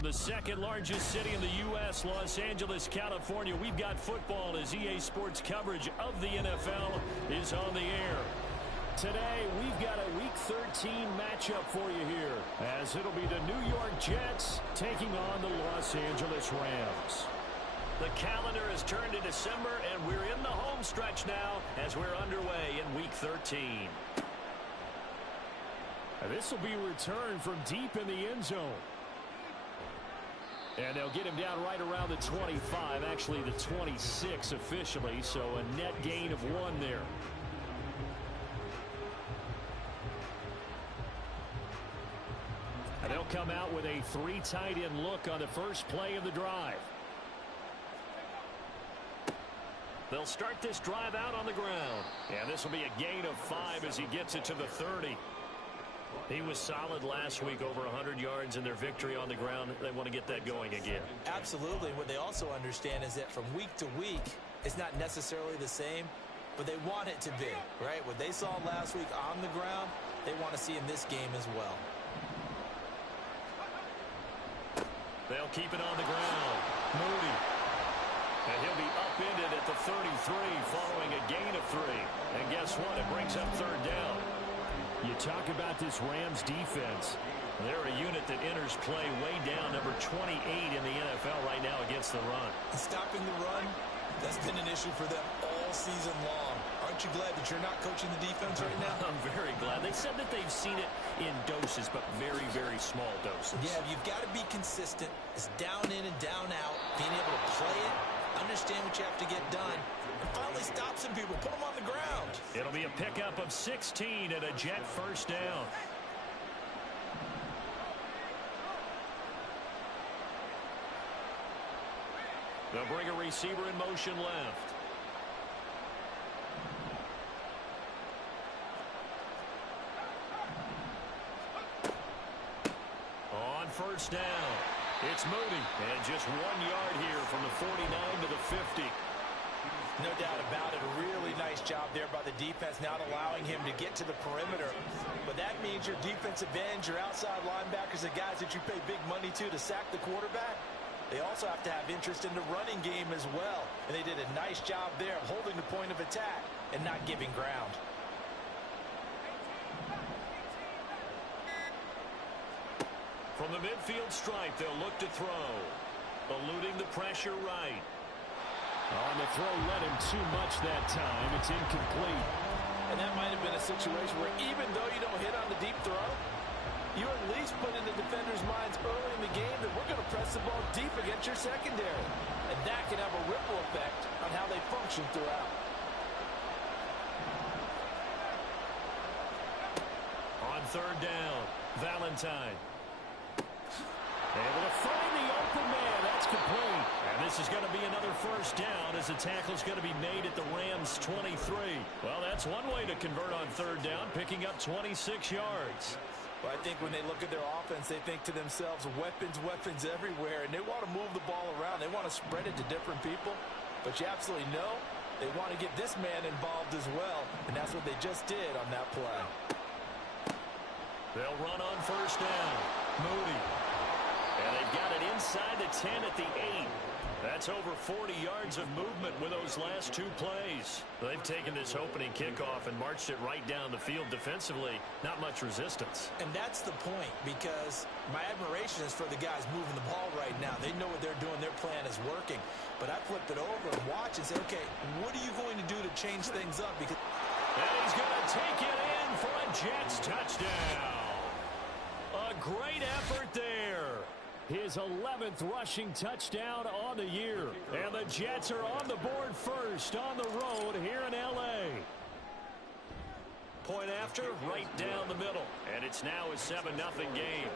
From the second largest city in the U.S., Los Angeles, California, we've got football as EA Sports coverage of the NFL is on the air. Today, we've got a Week 13 matchup for you here, as it'll be the New York Jets taking on the Los Angeles Rams. The calendar has turned to December, and we're in the home stretch now as we're underway in Week 13. This will be a return from deep in the end zone. And they'll get him down right around the 25, actually the 26 officially, so a net gain of 1 there. And they'll come out with a 3 tight end look on the first play of the drive. They'll start this drive out on the ground. And this will be a gain of 5 as he gets it to the 30. He was solid last week, over 100 yards in their victory on the ground. They want to get that going again. Absolutely. What they also understand is that from week to week, it's not necessarily the same, but they want it to be, right? What they saw last week on the ground, they want to see in this game as well. They'll keep it on the ground. Moody. And he'll be upended at the 33 following a gain of 3. And guess what? It brings up third down. You talk about this Rams defense. They're a unit that enters play way down, number 28 in the NFL right now against the run. Stopping the run, that's been an issue for them all season long. Aren't you glad that you're not coaching the defense right now? I'm very glad. They said that they've seen it in doses, but very, very small doses. Yeah, you've got to be consistent. It's down in and down out, being able to play it, understand what you have to get done, and finally stop some people, put them on the ground. It'll be a pickup of 16 and a Jet first down. They'll bring a receiver in motion left. On first down, it's Moody. And just 1 yard here from the 49 to the 50. No doubt about it. A really nice job there by the defense, not allowing him to get to the perimeter. But that means your defensive ends, your outside linebackers, the guys that you pay big money to sack the quarterback, they also have to have interest in the running game as well. And they did a nice job there of holding the point of attack and not giving ground. From the midfield stripe, they'll look to throw. Eluding the pressure right. On the throw, led him too much that time. It's incomplete. And that might have been a situation where even though you don't hit on the deep throw, you at least put in the defenders' minds early in the game that we're going to press the ball deep against your secondary. And that can have a ripple effect on how they function throughout. On third down, Valentine. Able to find the open man. That's complete. And this is going to be another first down as the tackle's going to be made at the Rams' 23. Well, that's one way to convert on third down, picking up 26 yards. Well, I think when they look at their offense, they think to themselves, weapons, weapons everywhere, and they want to move the ball around. They want to spread it to different people. But you absolutely know they want to get this man involved as well, and that's what they just did on that play. They'll run on first down. Moody. And they've got it inside the 10 at the 8. That's over 40 yards of movement with those last 2 plays. They've taken this opening kickoff and marched it right down the field defensively. Not much resistance. And that's the point, because my admiration is for the guys moving the ball right now. They know what they're doing. Their plan is working. But I flip it over and watch and say, okay, what are you going to do to change things up? Because and he's going to take it in for a Jets touchdown. A great effort there. His 11th rushing touchdown on the year. And the Jets are on the board first on the road here in L.A. Point after, right down the middle. And it's now a 7-0 game.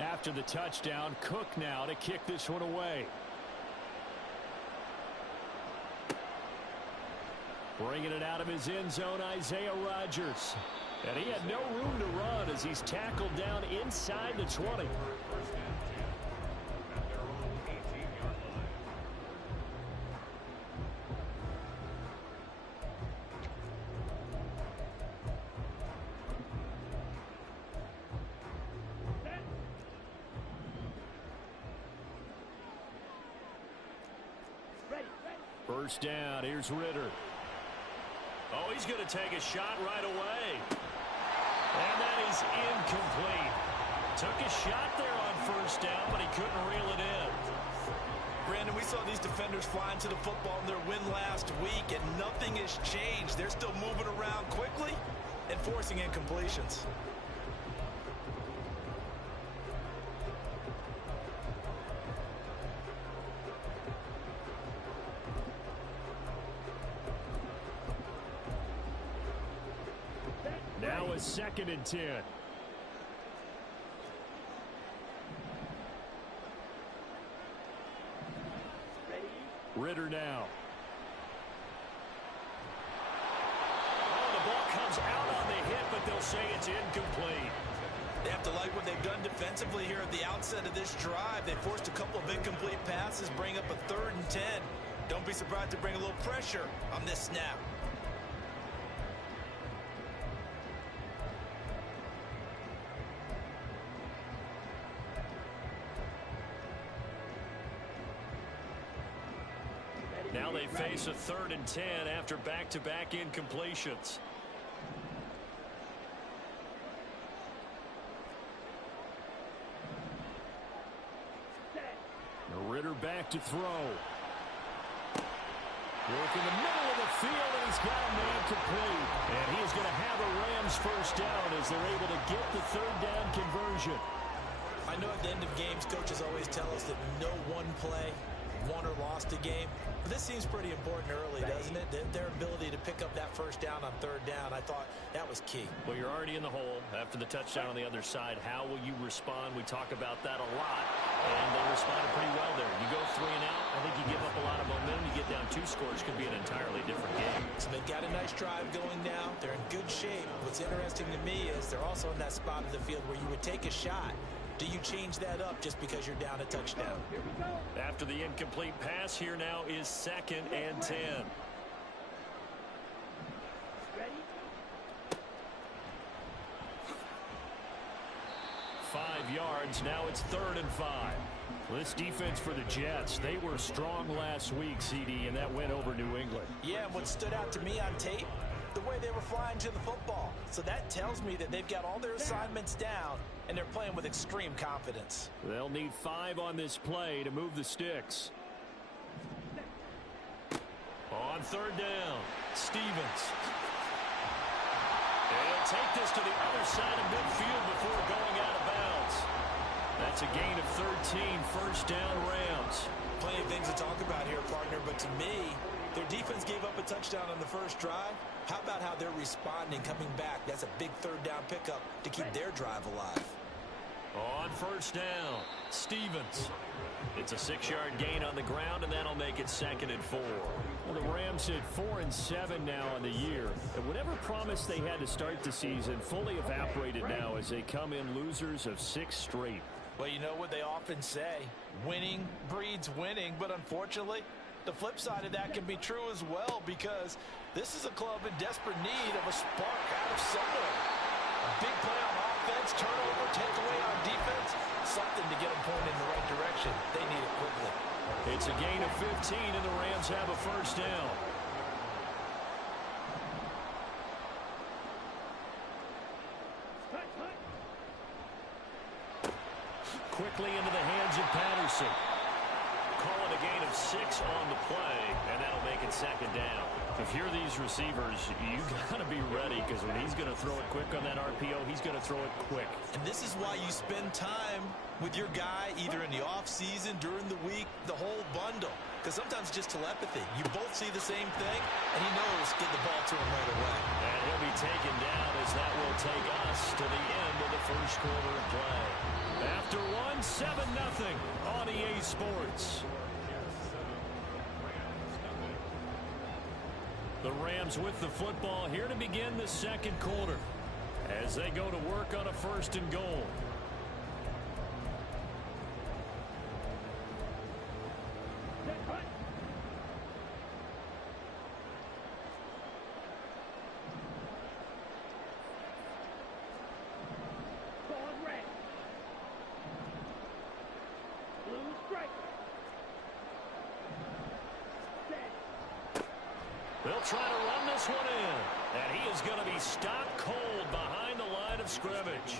After the touchdown, Cook now to kick this one away. Bringing it out of his end zone, Isaiah Rodgers. And he had no room to run as he's tackled down inside the 20. First down. Here's Ritter. Oh, he's going to take a shot right away. And that is incomplete. Took a shot there on first down, but he couldn't reel it in. Brandon, we saw these defenders flying to the football in their win last week, and nothing has changed. They're still moving around quickly and forcing incompletions. Now a 2nd and 10. Ritter now. Oh, the ball comes out on the hit, but they'll say it's incomplete. They have to like what they've done defensively here at the outset of this drive. They forced a couple of incomplete passes, bring up a 3rd and 10. Don't be surprised to bring a little pressure on this snap. Now they face a 3rd and 10 after back-to-back incompletions. Ritter back to throw. Work in the middle of the field, and he's got a man complete. And he is going to have a Rams first down as they're able to get the 3rd down conversion. I know at the end of games, coaches always tell us that no one play won or lost a game. But this seems pretty important early, doesn't it? Their ability to pick up that first down on 3rd down, I thought that was key. Well, you're already in the hole after the touchdown on the other side. How will you respond? We talk about that a lot, and they responded pretty well there. You go 3 and out, I think you give up a lot of momentum. You get down 2 scores, could be an entirely different game. So they've got a nice drive going now. They're in good shape. What's interesting to me is they're also in that spot of the field where you would take a shot. Do you change that up just because you're down a touchdown? After the incomplete pass, here now is 2nd and 10. Ready? 5 yards. Now it's 3rd and 5. This defense for the Jets, they were strong last week, CD, and that went over New England. Yeah, and what stood out to me on tape, the way they were flying to the football. So that tells me that they've got all their assignments down, and they're playing with extreme confidence. They'll need 5 on this play to move the sticks. On 3rd down, Stevens. They'll take this to the other side of midfield before going out of bounds. That's a gain of 13, first down Rams. Plenty of things to talk about here, partner, but to me, their defense gave up a touchdown on the first drive. How about how they're responding, coming back? That's a big 3rd down pickup to keep their drive alive. On first down, Stevens. It's a 6-yard gain on the ground, and that'll make it 2nd and 4. Well, the Rams hit 4 and 7 now on the year. And whatever promise they had to start the season fully evaporated now as they come in losers of 6 straight. Well, you know what they often say, winning breeds winning, but unfortunately, the flip side of that can be true as well, because this is a club in desperate need of a spark out of somewhere. A big play on offense, turnover, takeaway on defense, something to get them pointed in the right direction. They need it quickly. It's a gain of 15, and the Rams have a first down. Quickly into the hands of Patterson. Call it a gain of 6 on the play, and that'll make it 2nd down. If you're these receivers, you got to be ready, because when he's going to throw it quick on that RPO, he's going to throw it quick. And this is why you spend time with your guy either in the offseason, during the week, the whole bundle. Because sometimes just telepathy. You both see the same thing, and he knows get the ball to him right away. And he'll be taken down as that will take us to the end of the first quarter of play. After one, 7-0 on EA Sports. The Rams with the football here to begin the second quarter as they go to work on a 1st and goal. try to run this one in. And he is going to be stopped cold behind the line of scrimmage.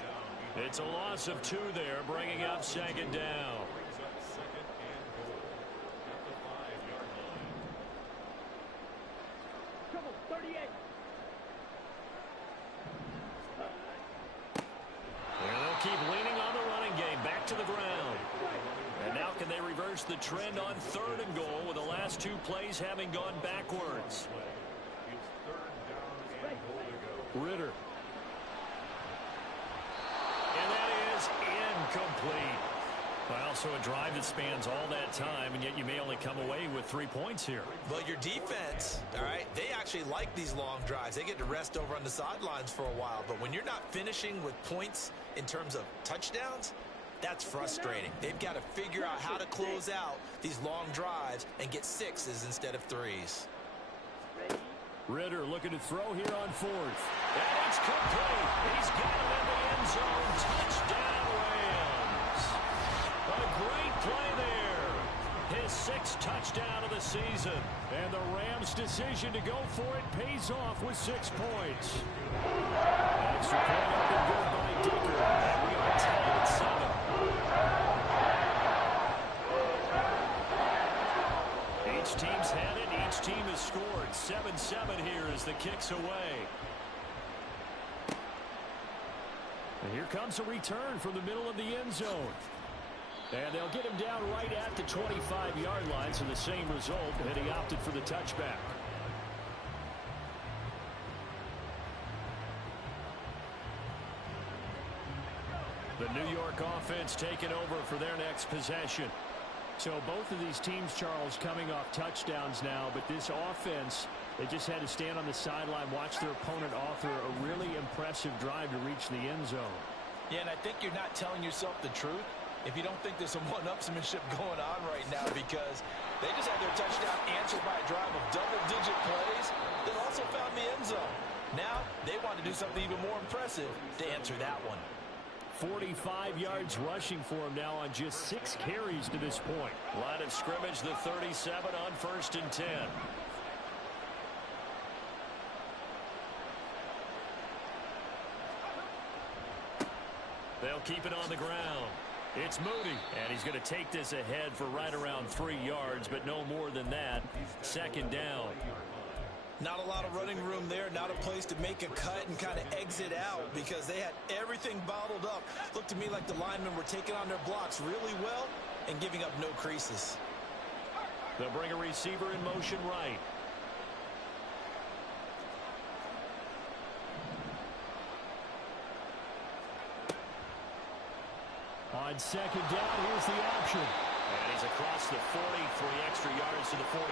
It's a loss of 2 there, bringing up second down. Keep leaning on the running game. Back to the ground. And now can they reverse the trend on 3rd and goal with the last 2 plays having gone backwards? Ritter. And that is incomplete. Well, so a drive that spans all that time, and yet you may only come away with 3 points here. Well, your defense, all right, they actually like these long drives. They get to rest over on the sidelines for a while. But when you're not finishing with points in terms of touchdowns, that's frustrating. They've got to figure out how to close out these long drives and get 6s instead of 3s. Ritter looking to throw here on 4th. And it's complete. He's got him in the end zone. Touchdown, Rams. A great play there. His 6th touchdown of the season. And the Rams' decision to go for it pays off with 6 points. Extra point up and good by Digger. And we are tied at 7. Each team's had it. Each team has scored. 7-7 here as the kick's away. And here comes a return from the middle of the end zone. And they'll get him down right at the 25-yard line, so the same result, and he opted for the touchback. The New York offense taking over for their next possession. So both of these teams, Charles, coming off touchdowns now, but this offense, they just had to stand on the sideline, watch their opponent author a really impressive drive to reach the end zone. Yeah, and I think you're not telling yourself the truth if you don't think there's some one-upsmanship going on right now, because they just had their touchdown answered by a drive of double-digit plays that also found the end zone. Now they want to do something even more impressive to answer that one. 45 yards rushing for him now on just 6 carries to this point. Line of scrimmage, the 37 on 1st and 10. They'll keep it on the ground. It's Moody, and he's going to take this ahead for right around 3 yards, but no more than that. 2nd down. Not a lot of running room there, not a place to make a cut and kind of exit out because they had everything bottled up. Looked to me like the linemen were taking on their blocks really well and giving up no creases. They'll bring a receiver in motion right. On 2nd down, here's the option. And he's across the 40, 3 extra yards to the 43.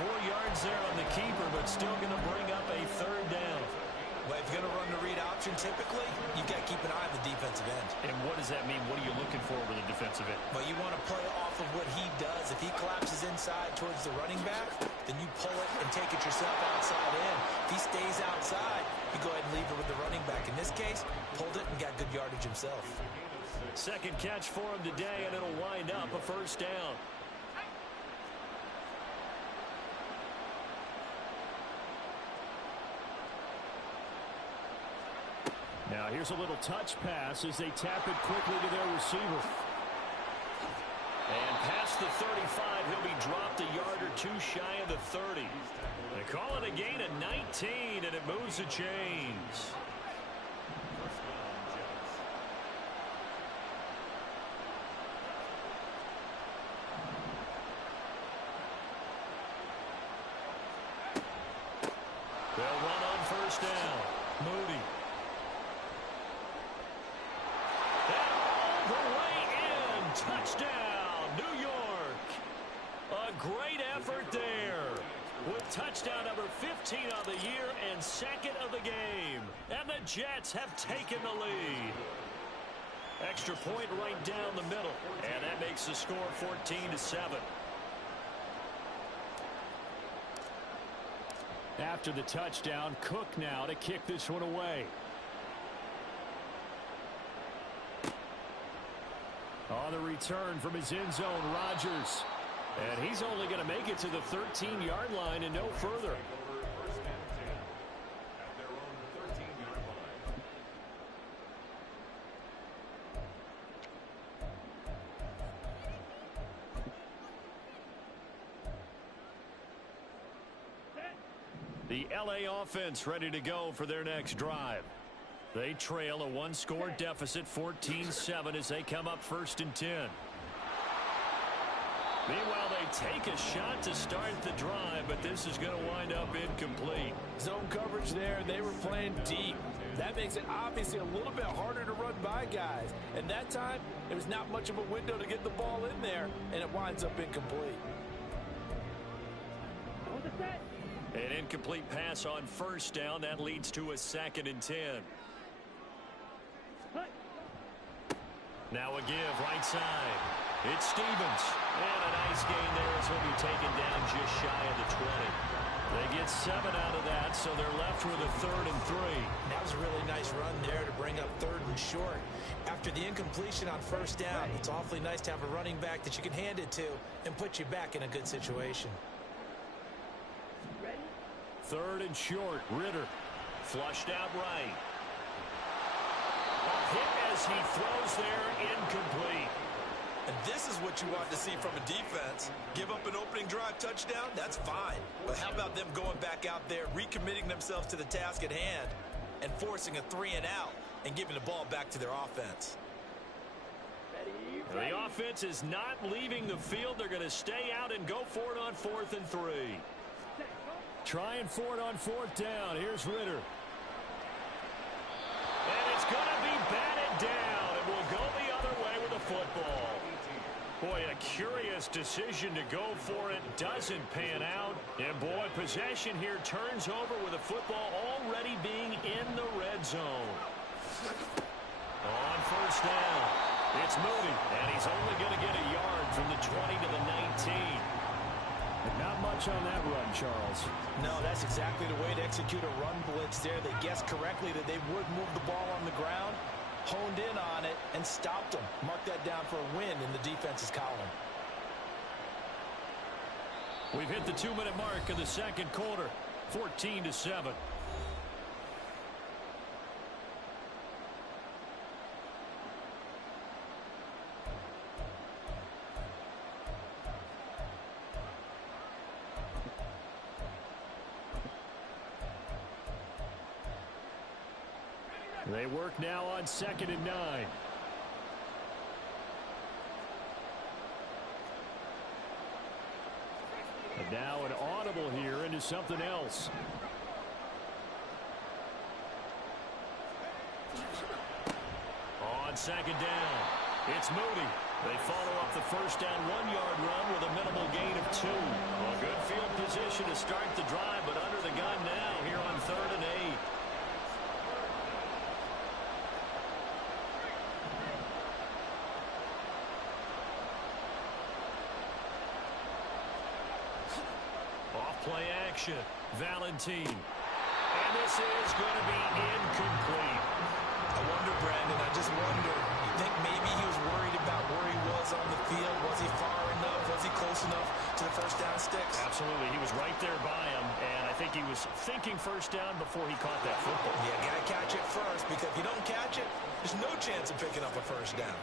4 yards there on the keeper, but still going to bring up a 3rd down. Well, if you're going to run the read option, typically, you've got to keep an eye on the defensive end. And what does that mean? What are you looking for with a defensive end? Well, you want to play off of what he does. If he collapses inside towards the running back, then you pull it and take it yourself outside in. If he stays outside, you go ahead and leave it with the running back. In this case, pulled it and got good yardage himself. 2nd catch for him today, and it'll wind up a 1st down. Now here's a little touch pass as they tap it quickly to their receiver. And past the 35, he'll be dropped a yard or 2 shy of the 30. They call it a gain of 19, and it moves the chains. They'll run on 1st down. Moody. Touchdown, New York. A great effort there with touchdown number 15 on the year and 2nd of the game. And the Jets have taken the lead. Extra point right down the middle. And that makes the score 14-7. After the touchdown, Cook now to kick this one away. On the return from his end zone, Rodgers. And he's only going to make it to the 13-yard line and no further. The LA offense ready to go for their next drive. They trail a one-score deficit, 14-7, as they come up 1st and 10. Meanwhile, they take a shot to start the drive, but this is going to wind up incomplete. Zone coverage there. They were playing deep. That makes it obviously a little bit harder to run by guys. And that time, there was not much of a window to get the ball in there, and it winds up incomplete. An incomplete pass on 1st down. That leads to a 2nd and 10. Now a give right side. It's Stevens. And a nice gain there as he'll be taken down just shy of the 20. They get 7 out of that, so they're left with a 3rd and 3. That was a really nice run there to bring up 3rd and short. After the incompletion on 1st down, it's awfully nice to have a running back that you can hand it to and put you back in a good situation. 3rd and short. Ritter flushed out right. A hit as he throws there, incomplete. And this is what you want to see from a defense. Give up an opening drive touchdown, that's fine. But how about them going back out there, recommitting themselves to the task at hand, and forcing a 3-and-out and giving the ball back to their offense? The offense is not leaving the field. They're going to stay out and go for it on 4th and 3. Trying for it on 4th down. Here's Ritter. And it's going to be batted down. It will go the other way with the football. Boy, a curious decision to go for it. Doesn't pan out. And boy, possession here turns over with the football already being in the red zone. On 1st down, it's Moody. And he's only going to get a yard from the 20 to the 19. Not much on that run, Charles. No, that's exactly the way to execute a run blitz there. They guessed correctly that they would move the ball on the ground, honed in on it, and stopped them. Mark that down for a win in the defense's column. We've hit the 2-minute mark of the 2nd quarter, 14-7. They work now on 2nd and 9. And now an audible here into something else. On 2nd down, it's Moody. They follow up the 1st down 1-yard run with a minimal gain of 2. A good field position to start the drive, but under the gun now here on 3rd and 8. Play action. Valentine. And this is going to be incomplete. I wonder, Brandon, I just wonder, you think maybe he was worried about where he was on the field? Was he far enough? Was he close enough to the 1st down sticks? Absolutely. He was right there by him, and I think he was thinking 1st down before he caught that football. Yeah, got to catch it first, because if you don't catch it, there's no chance of picking up a 1st down.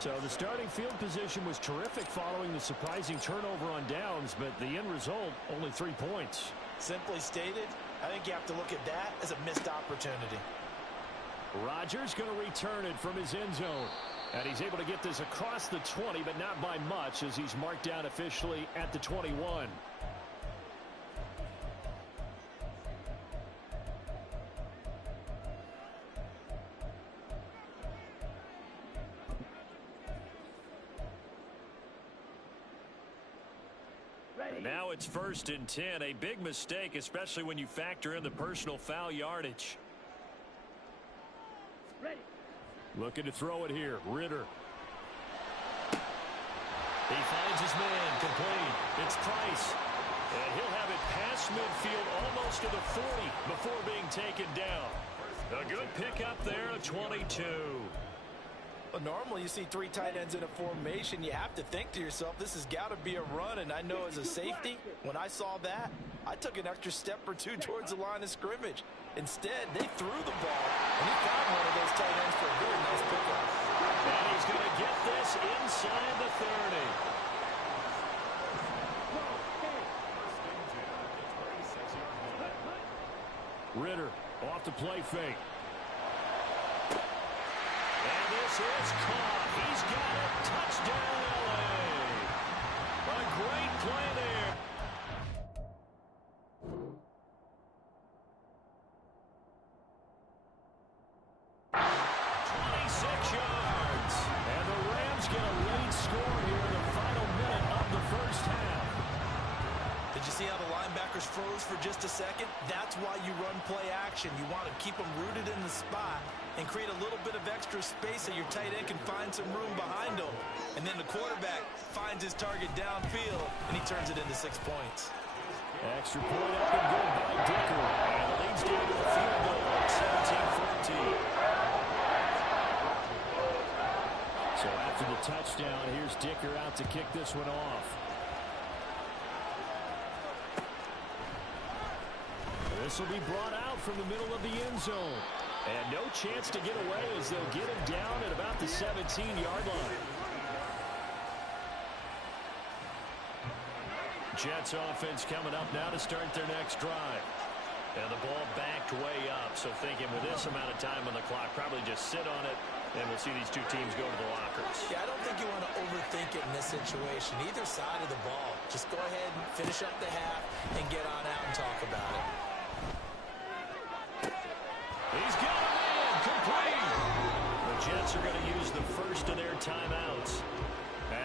So the starting field position was terrific following the surprising turnover on downs, but the end result, only 3 points. Simply stated, I think you have to look at that as a missed opportunity. Rodgers going to return it from his end zone. And he's able to get this across the 20, but not by much, as he's marked down officially at the 21. Now it's 1st and 10. A big mistake, especially when you factor in the personal foul yardage. Ready. Looking to throw it here. Ritter. He finds his man. Complete. It's Price. And he'll have it past midfield almost to the 40 before being taken down. A good pickup there, 22. Well, normally you see 3 tight ends in a formation. You have to think to yourself, this has got to be a run. And I know as a safety, when I saw that, I took an extra step or 2 towards the line of scrimmage. Instead, they threw the ball, and he found one of those tight ends for a very nice pickup. And he's going to get this inside the 30. Ridder off the play fake. And this is caught. He's got it. Touchdown, L.A. A great play there. See how the linebackers froze for just a second? That's why you run play action. You want to keep them rooted in the spot and create a little bit of extra space so your tight end can find some room behind him. And then the quarterback finds his target downfield, and he turns it into 6 points. Extra point up and good by Dicker. And it leads down to the field goal at 17-14. So after the touchdown, here's Dicker out to kick this one off. This will be brought out from the middle of the end zone. And no chance to get away as they'll get him down at about the 17-yard line. Jets offense coming up now to start their next drive. And the ball backed way up. So thinking with this amount of time on the clock, probably just sit on it. And we'll see these two teams go to the lockers. Yeah, I don't think you want to overthink it in this situation. Either side of the ball. Just go ahead and finish up the half and get on out and talk about it. He's got a man, complete. The Jets are going to use the first of their timeouts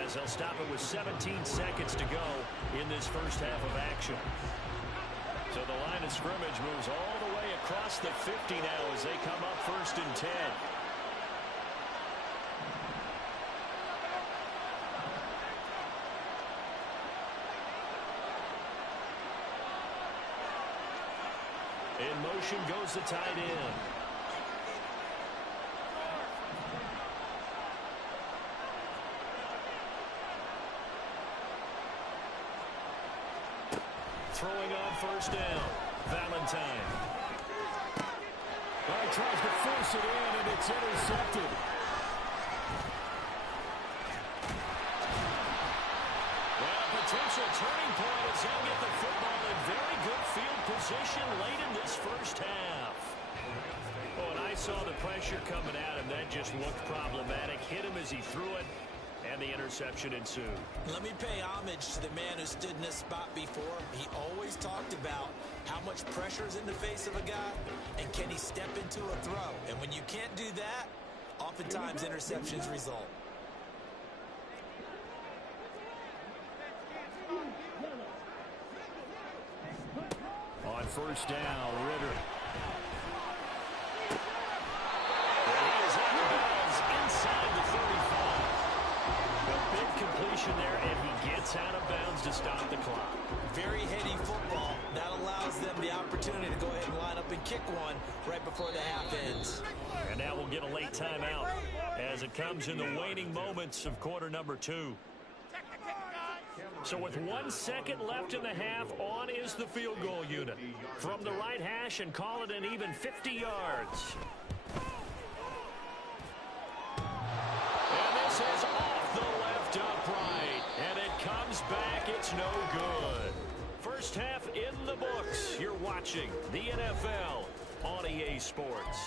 as they'll stop it with 17 seconds to go in this first half of action. So the line of scrimmage moves all the way across the 50 now as they come up 1st and 10. In motion goes the tight end. Throwing on 1st down. Valentine. Well, he tries to force it in, and it's intercepted. Well, potential turning point as they'll get the football in very good field position late in this first half. Oh, and I saw the pressure coming at him. That just looked problematic. Hit him as he threw it, and the interception ensued. Let me pay homage to the man who stood in this spot before. He always talked about how much pressure is in the face of a guy, and can he step into a throw. And when you can't do that, oftentimes interceptions result. On 1st down, Ridder. Inside the 35. A big completion there, and he gets out of bounds to stop the clock. Very heady football. That allows them the opportunity to go ahead and line up and kick one right before the half ends. And now we'll get a late timeout as it comes in the waning moments of quarter number 2. So with 1 second left in the half, on is the field goal unit. From the right hash and call it an even 50 yards. And this is off the left upright. And it comes back. It's no good. First half in the books. You're watching the NFL on EA Sports.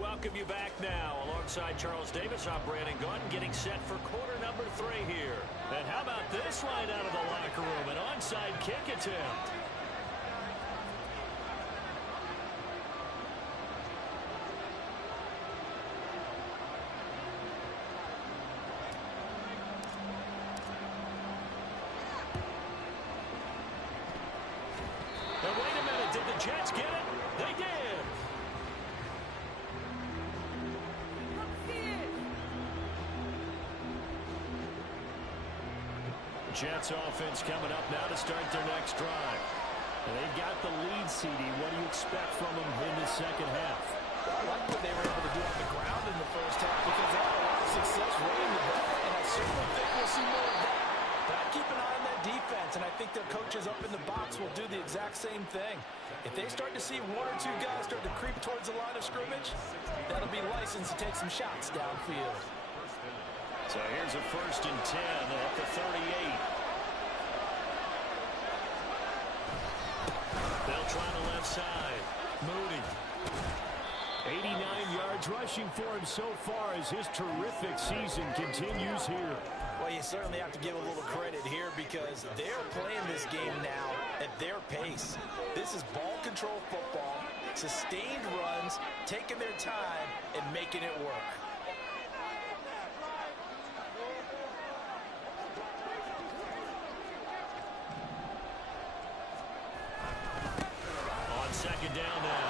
Welcome you back now. Alongside Charles Davis, I'm Brandon Gaudin, getting set for quarter number 3 here. And how about this line out of the locker room? An onside kick attempt. Now, wait a minute. Did the Jets get it? They did. Jets offense coming up now to start their next drive. And they've got the lead, CD. What do you expect from them in the second half? I like what they were able to do on the ground in the first half because they had a lot of success running the ball, and I certainly think we'll see more of that. But I keep an eye on that defense, and I think their coaches up in the box will do the exact same thing. If they start to see one or two guys start to creep towards the line of scrimmage, that'll be license to take some shots downfield. So here's a 1st and 10 at the 38. They'll try the left side. Moody. 89 yards rushing for him so far as his terrific season continues here. Well, you certainly have to give a little credit here because they're playing this game now at their pace. This is ball control football, sustained runs, taking their time, and making it work. On 2nd down now,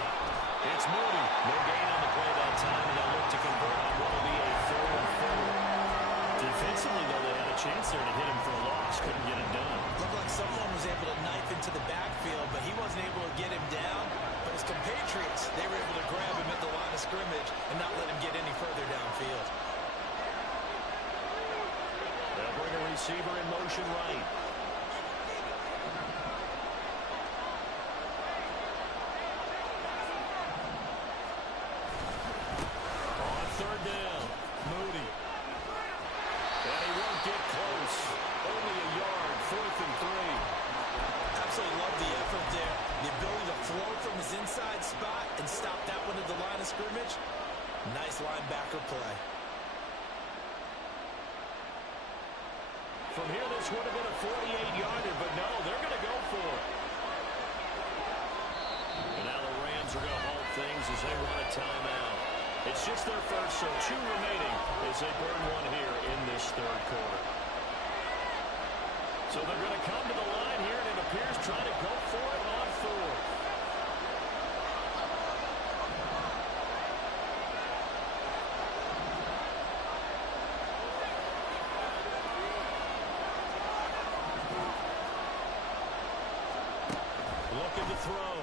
it's Moody. No gain on the play that time, and they'll look to convert on what will be a 4th and 4. Defensively, though, they had a chance there to hit him for a loss. Couldn't get it done. Looked like someone was able to knife into the backfield, but he wasn't able to get him down. But his compatriots, they were able to grab him at the line of scrimmage and not let him get any further downfield. They'll bring a receiver in motion right. On 3rd down, Moody. And he won't get close. Only a yard, 4th and 3. Absolutely love the effort there. The ability to flow from his inside spot and stop that one at the line of scrimmage. Nice linebacker play. From here, this would have been a 48-yarder, but no, they're going to go for it. And now the Rams are going to halt things as they run a timeout. It's just their first, so 2 remaining as they burn one here in this 3rd quarter. So they're going to come to the line here, and it appears trying to go for it on 4th. Looking to throw.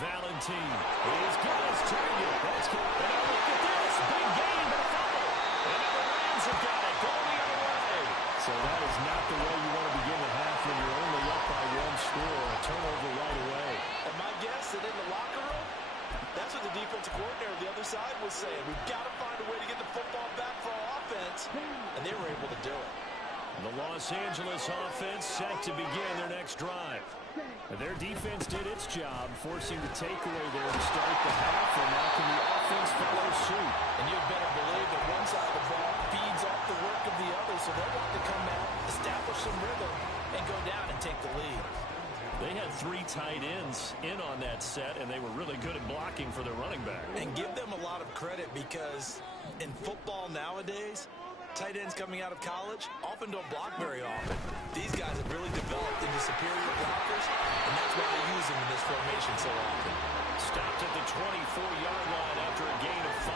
Valentine is good as target. That's good. And now look at this. Big gain, but a fumble. And now the Rams have got it. Going the other way. So that is not the way you want to begin the half when you're only up by 1 score. A turnover right away. And my guess that in the locker room, that's what the defensive coordinator on the other side was saying. We've got to find a way to get the football back for our offense. And they were able to do it. The Los Angeles offense set to begin their next drive. Their defense did its job, forcing the takeaway there to start the half, and now can the offense follow suit? And you better believe that one side of the ball feeds off the work of the other, so they'll want to come out, establish some rhythm, and go down and take the lead. They had 3 tight ends in on that set, and they were really good at blocking for their running back. And give them a lot of credit because in football nowadays, tight ends coming out of college often don't block very often. These guys have really developed into superior blockers, and that's why they use them in this formation so often. Stopped at the 24-yard line after a gain of 5.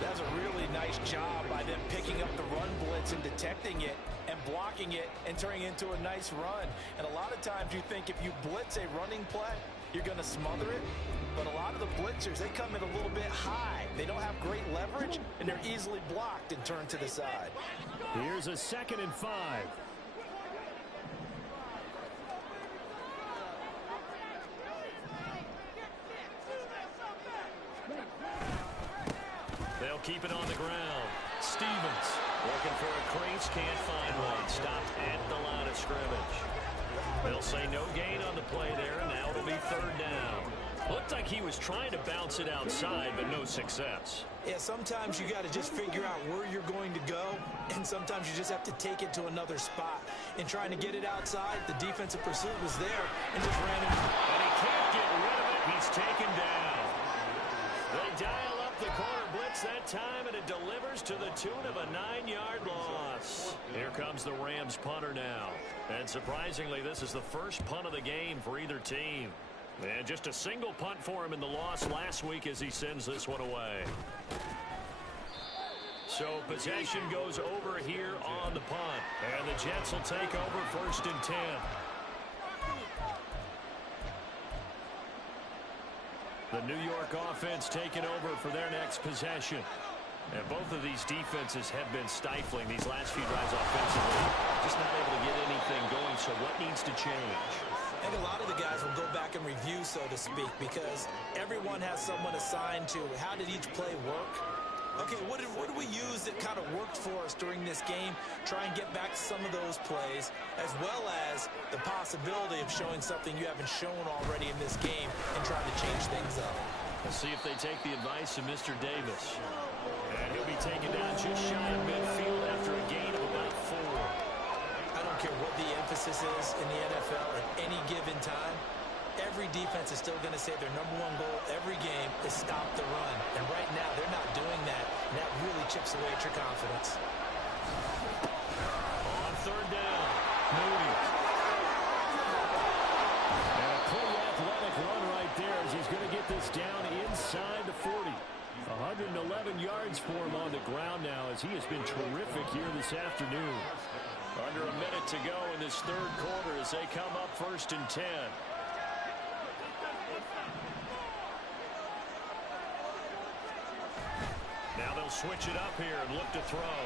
That's a really nice job by them picking up the run blitz and detecting it and blocking it and turning it into a nice run. And a lot of times you think if you blitz a running play, you're going to smother it. But a lot of the blitzers, they come in a little bit high. They don't have great leverage, and they're easily blocked and turned to the side. Here's a 2nd and 5. They'll keep it on the ground. Stevens looking for a crease, can't find one. Stopped at the line of scrimmage. They'll say no gain on the play there, and now it'll be 3rd down. Looked like he was trying to bounce it outside, but no success. Yeah, sometimes you got to just figure out where you're going to go, and sometimes you just have to take it to another spot. In trying to get it outside, the defensive pursuit was there and just ran him. And he can't get rid of it. He's taken down. They dial up the corner blitz that time, and it delivers to the tune of a 9-yard loss. Here comes the Rams punter now. And surprisingly, this is the first punt of the game for either team. And just a single punt for him in the loss last week as he sends this one away. So possession goes over here on the punt. And the Jets will take over 1st and 10. The New York offense taking over for their next possession. And both of these defenses have been stifling these last few drives offensively. Just not able to get anything going, so what needs to change? I think a lot of the guys will go back and review, so to speak, because everyone has someone assigned to how did each play work. Okay, what did we use that kind of worked for us during this game? Try and get back some of those plays, as well as the possibility of showing something you haven't shown already in this game and trying to change things up. Let's see if they take the advice of Mr. Davis. And he'll be taken down just shy of midfield after a gain of about 4. I don't care what the emphasis is in the NFL at any given time. Every defense is still going to say their #1 goal every game is stop the run. And right now, they're not doing that, and that really chips away at your confidence. On 3rd down, Moody. And a pretty athletic run right there as he's going to get this down inside the 40. 111 yards for him on the ground now as he has been terrific here this afternoon. Under a minute to go in this 3rd quarter as they come up 1st and 10. Now they'll switch it up here and look to throw.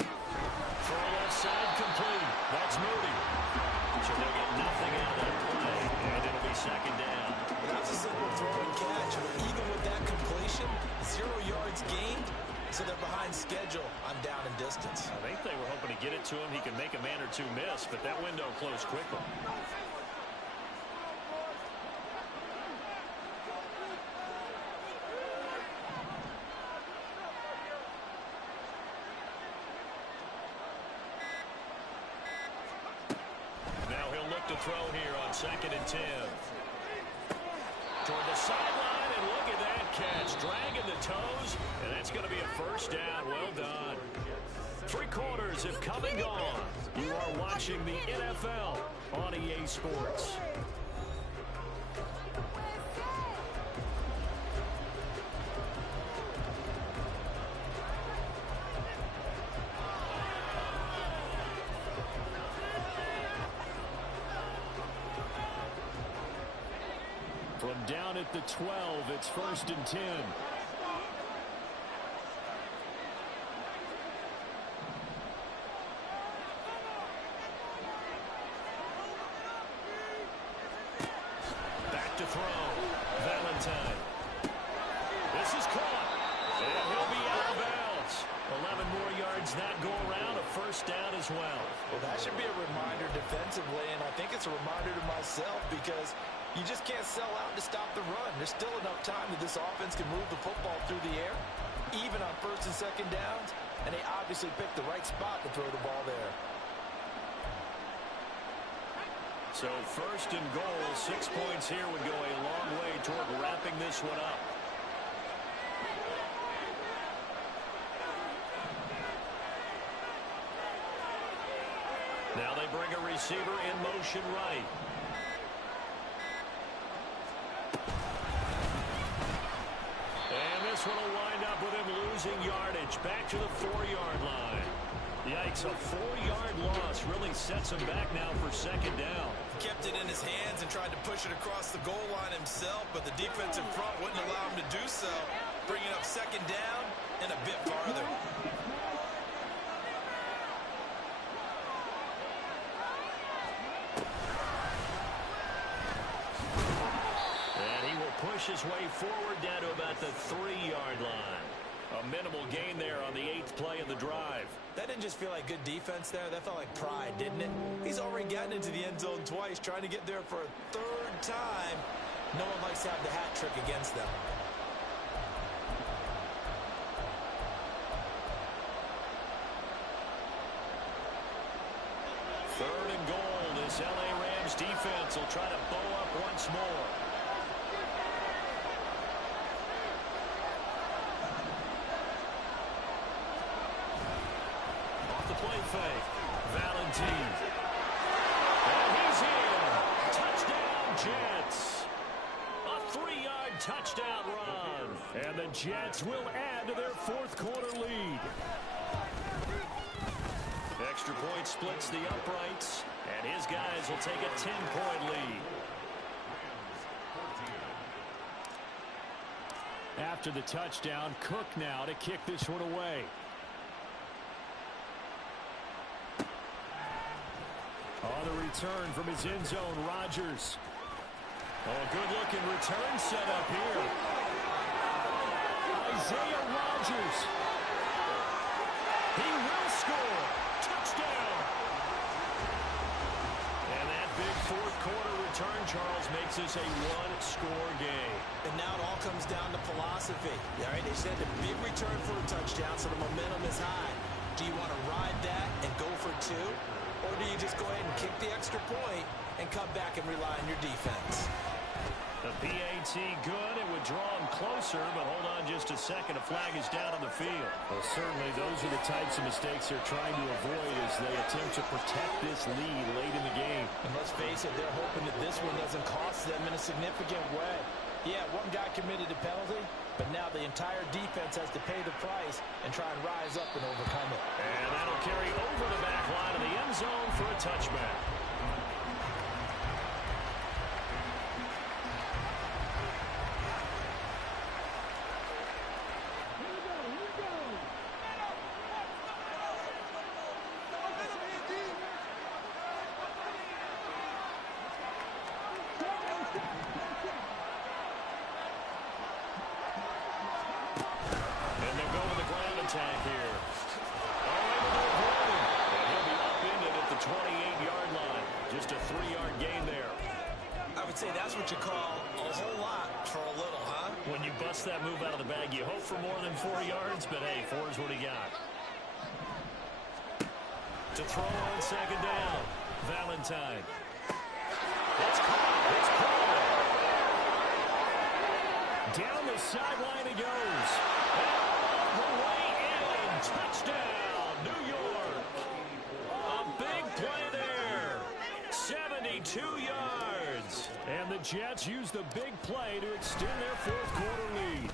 Throw left side complete. That's Moody. So they'll get nothing out of that play. And it'll be 2nd down. That's a simple throw and catch. But even with that completion, 0 yards gained. So they're behind schedule on down and distance. I think they were hoping to get it to him. He could make a man or two miss, but that window closed quickly. To throw here on 2nd and 10. Toward the sideline, and look at that catch. Dragging the toes, and that's going to be a 1st down. Well done. 3 quarters have come and gone. You are watching the NFL on EA Sports. From down at the 12, it's 1st and 10. Back to throw. Valentine. This is caught. And he'll be out of bounds. 11 more yards that go around. A 1st down as well. Well, that should be a reminder defensively, and I think it's a reminder to myself because you just can't sell out to stop the run. There's still enough time that this offense can move the football through the air, even on 1st and 2nd downs, and they obviously picked the right spot to throw the ball there. So 1st and goal, 6 points here would go a long way toward wrapping this one up. Now they bring a receiver in motion right. And this one will wind up with him losing yardage back to the 4-yard line. Yikes, a 4-yard loss really sets him back now for 2nd down. Kept it in his hands and tried to push it across the goal line himself, but the defense in front wouldn't allow him to do so. Bringing up 2nd down and a bit farther. Push his way forward down to about the 3-yard line. A minimal gain there on the 8th play of the drive. That didn't just feel like good defense there. That felt like pride, didn't it? He's already gotten into the end zone twice, trying to get there for a 3rd time. No one likes to have the hat trick against them. Third and goal. This LA Rams defense will try to bow up once more. Play fake. Valentine. And he's in. Touchdown, Jets. A 3-yard touchdown run. And the Jets will add to their fourth quarter lead. Extra point splits the uprights, and his guys will take a 10-point lead. After the touchdown, Cook now to kick this one away. On the return from his end zone, Rodgers. Oh, good-looking return set up here. Isaiah Rodgers. He will score. Touchdown. And that big fourth quarter return, Charles, makes this a one-score game. And now it all comes down to philosophy. All right, they said a big return for a touchdown, so the momentum is high. Do you want to ride that and go for two? Or do you just go ahead and kick the extra point and come back and rely on your defense? The PAT good. It would draw him closer, but hold on just a second. A flag is down on the field. Well, certainly those are the types of mistakes they're trying to avoid as they attempt to protect this lead late in the game. And let's face it, they're hoping that this one doesn't cost them in a significant way. Yeah, one guy committed a penalty, but now the entire defense has to pay the price and try and rise up and overcome it. And that'll carry over the back line of the end zone for a touchback. Attack here. And he'll be upended at the 28-yard line. Just a 3-yard gain there. I would say that's what you call a whole lot for a little, huh? When you bust that move out of the bag, you hope for more than 4 yards, but hey, 4 is what he got. To throw on second down, Valentine. It's caught. It's caught. Down the sideline he goes. Touchdown, New York. A big play there. 72 yards. And the Jets use the big play to extend their fourth quarter lead.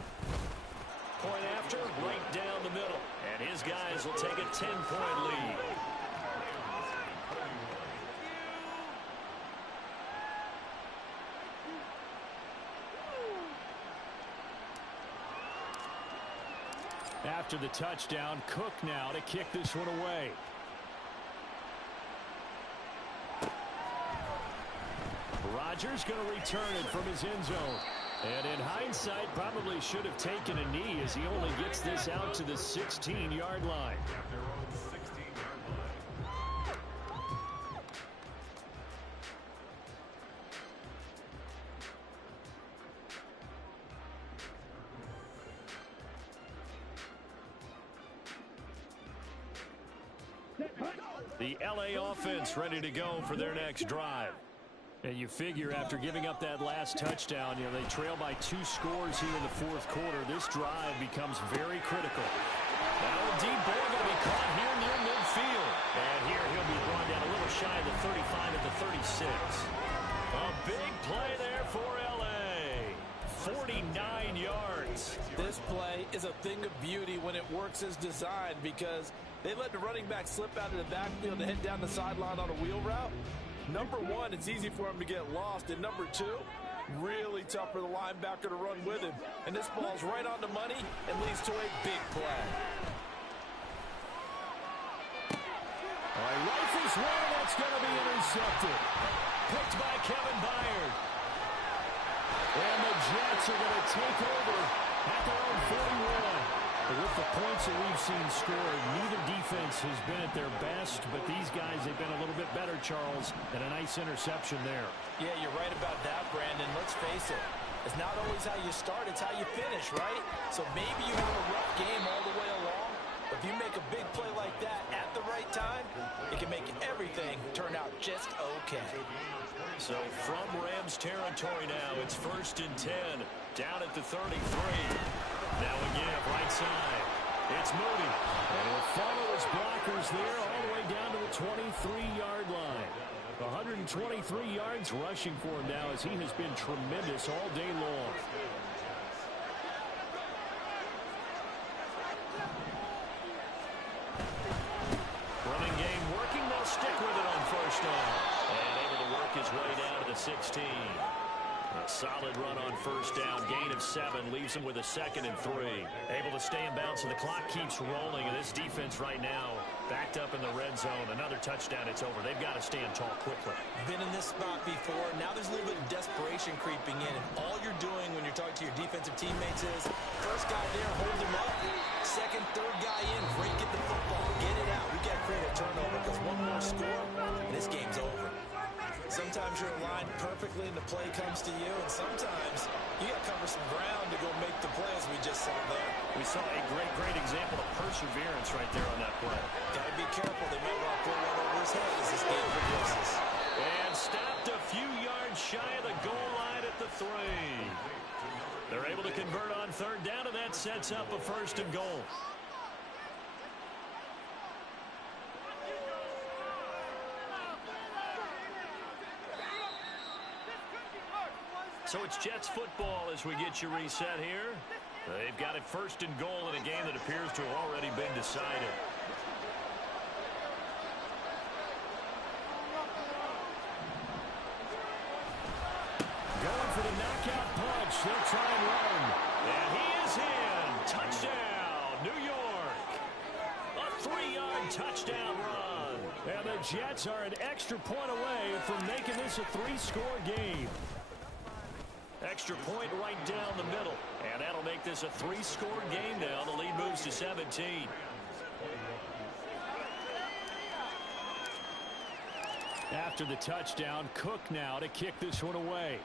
Point after, right down the middle. And his guys will take a 10-point lead. After the touchdown, Cook now to kick this one away. Rodgers going to return it from his end zone. And in hindsight, probably should have taken a knee as he only gets this out to the 16-yard line. The LA offense ready to go for their next drive. And you figure after giving up that last touchdown, they trail by 2 scores here in the fourth quarter. This drive becomes very critical. Now a deep ball going to be caught here near midfield. And here he'll be brought down a little shy of the 35 at the 36. A big play there for LA. 49 yards. This play is a thing of beauty when it works as designed because they let the running back slip out of the backfield to head down the sideline on a wheel route. Number one, it's easy for him to get lost. And number two, really tough for the linebacker to run with him. And this ball's right on the money and leads to a big play. All right, rifles one, that's going to be intercepted. Picked by Kevin Byard. And the Jets are going to take over at their own 41. But with the points that we've seen scored, neither defense has been at their best, but these guys have been a little bit better, Charles, and a nice interception there. Yeah, you're right about that, Brandon. Let's face it. It's not always how you start, it's how you finish, right? So maybe you have a rough game all the way along, but if you make a big play like that at the right time, it can make everything turn out just okay. So from Rams territory now, it's 1st and 10, down at the 33. Now again, right side. It's Moody. And he'll follow his blockers there all the way down to the 23-yard line. 123 yards rushing for him now as he has been tremendous all day long. 16. A solid run on first down. Gain of 7 leaves him with a 2nd and 3. Able to stay in bounds, and the clock keeps rolling. And this defense right now backed up in the red zone. Another touchdown, it's over. They've got to stand tall quickly. Been in this spot before. Now there's a little bit of desperation creeping in. And all you're doing when you're talking to your defensive teammates is first guy there, hold him up. Second, third guy in, great, get the football. Get it out. We got to create a turnover because one more score, and this game's over. Sometimes you're aligned perfectly and the play comes to you, and sometimes you got to cover some ground to go make the play, as we just saw there. We saw a great example of perseverance right there on that play. Got to be careful. They might want to pull one over his head as this game progresses. And stopped a few yards shy of the goal line at the 3. They're able to convert on third down, and that sets up a 1st and goal. So it's Jets football as we get you reset here. They've got it 1st and goal in a game that appears to have already been decided. Going for the knockout punch. They'll try and run. And he is in. Touchdown, New York. A 3-yard touchdown run. And the Jets are an extra point away from making this a 3-score game. Extra point right down the middle. And that'll make this a 3-score game now. The lead moves to 17. After the touchdown, Cook now to kick this one away.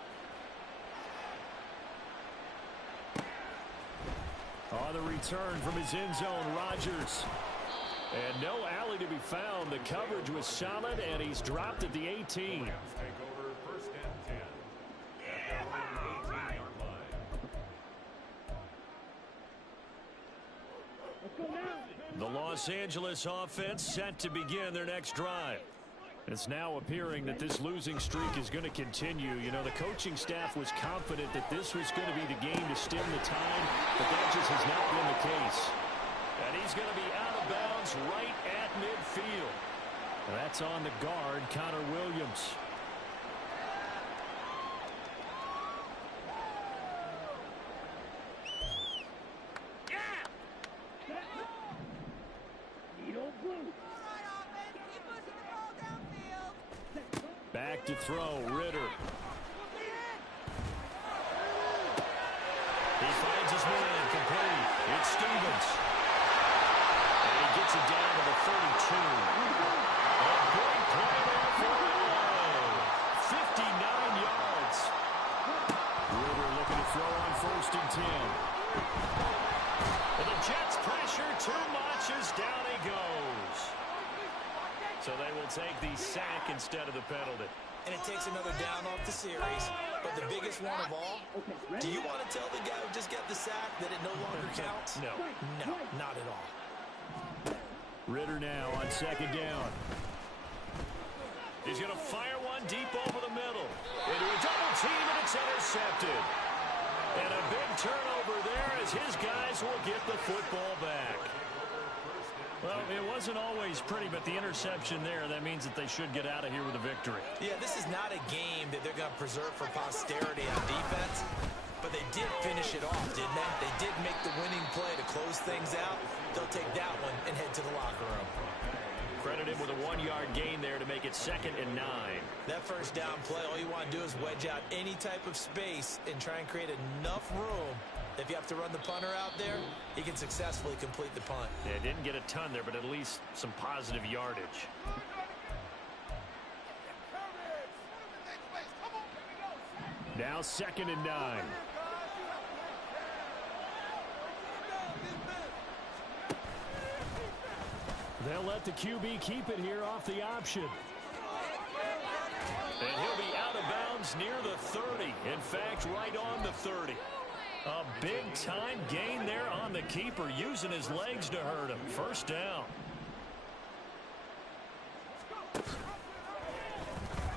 On the return from his end zone, Rodgers. And no alley to be found. The coverage was solid, and he's dropped at the 18. The Los Angeles offense set to begin their next drive. It's now appearing that this losing streak is going to continue. You know, the coaching staff was confident that this was going to be the game to stem the tide, but that just has not been the case. And he's going to be out of bounds right at midfield. That's on the guard, Connor Williams. Back to throw, Ritter. He finds his man, complete. It's Stevens. And he gets it down to the 32. A big play there for LA. 59 yards. Ritter looking to throw on 1st and 10. And the Jets pressure too much as down he goes. So they will take the sack instead of the penalty. And it takes another down off the series. But the biggest one of all, do you want to tell the guy who just got the sack that it no longer counts? No. No, not at all. Ritter now on 2nd down. He's going to fire one deep over the middle. Into a double team, and it's intercepted. And a big turnover there as his guys will get the football back. Well, it wasn't always pretty, but the interception there, that means that they should get out of here with a victory. Yeah, this is not a game that they're going to preserve for posterity on defense, but they did finish it off, didn't they? They did make the winning play to close things out. They'll take that one and head to the locker room. Credit him with a 1-yard gain there to make it 2nd and 9. That first down play, all you want to do is wedge out any type of space and try and create enough room. If you have to run the punter out there, he can successfully complete the punt. Yeah, didn't get a ton there, but at least some positive yardage. Now 2nd and 9. They'll let the QB keep it here off the option. And he'll be out of bounds near the 30. In fact, right on the 30. A big-time gain there on the keeper, using his legs to hurt him. 1st down.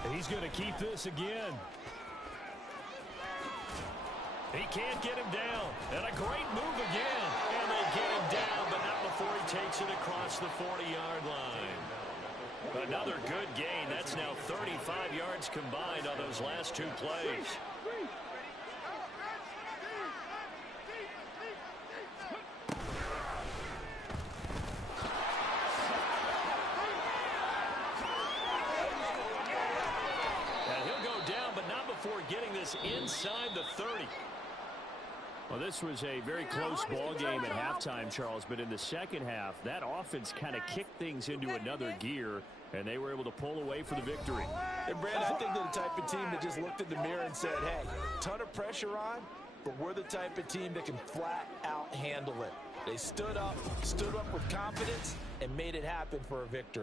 And he's going to keep this again. He can't get him down. And a great move again. And they get him down, but not before he takes it across the 40-yard line. Another good gain. That's now 35 yards combined on those last two plays. And he'll go down, but not before getting this inside the 30. Well, this was a very close ball game at halftime, Charles, but in the second half, that offense kind of kicked things into another gear, and they were able to pull away for the victory. And, Brad, I think they're the type of team that just looked in the mirror and said, hey, ton of pressure on, but we're the type of team that can flat out handle it. They stood up with confidence, and made it happen for a victory.